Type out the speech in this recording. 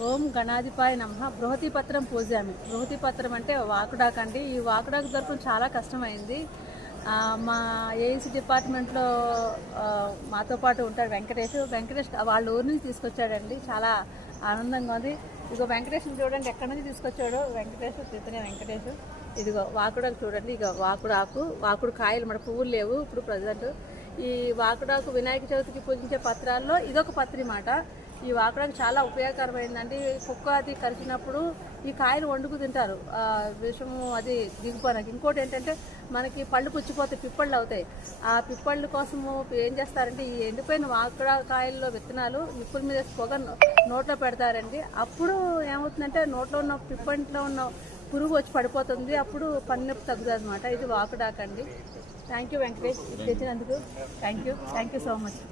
ఓం గణాధిపాయ నమ. బృహతి పత్రం పూజామి. బృహతి పత్రం అంటే వాకుడాక్ అండి. ఈ వాకుడాకు దొరకడం చాలా కష్టమైంది. మా ఏఈసీ డిపార్ట్మెంట్లో మాతో పాటు ఉంటాడు వెంకటేష్. వెంకటేష్ వాళ్ళ ఊరి నుంచి తీసుకొచ్చాడండి. చాలా ఆనందంగా ఉంది. ఇదిగో వెంకటేష్ చూడండి. ఎక్కడి నుంచి తీసుకొచ్చాడు? వెంకటేష్ ఇతనే వెంకటేష్. ఇదిగో వాకుడాకు చూడండి. ఇక వాకుడాకు. వాకుడు కాయలు మన పువ్వులు లేవు ఇప్పుడు ప్రజెంట్. ఈ వాకుడాకు వినాయక చవితికి పూజించే పత్రాల్లో ఇదొక పత్రి మాట ఈ వాకడం చాలా ఉపయోగకరమైందండి. కుక్క అది కరిచినప్పుడు ఈ కాయలు వండుకు తింటారు. విషము అది దిగుపోనకి ఇంకోటి ఏంటంటే మనకి పళ్ళు పుచ్చిపోతే పిప్పళ్ళు అవుతాయి. ఆ పిప్పళ్ళు కోసము ఏం చేస్తారంటే ఈ ఎండిపోయిన వాకడ కాయల్లో విత్తనాలు నిప్పుల మీద పొగ నోట్లో పెడతారండి. అప్పుడు ఏమవుతుందంటే నోట్లో ఉన్న పిప్పంట్లో ఉన్న పురుగు వచ్చి పడిపోతుంది. అప్పుడు పన్నెప్పు తగ్గుతుంది అనమాట ఇది వాకుడాకండి. థ్యాంక్ యూ వెంకటేష్ ఇది తెచ్చినందుకు thank you thank you so much.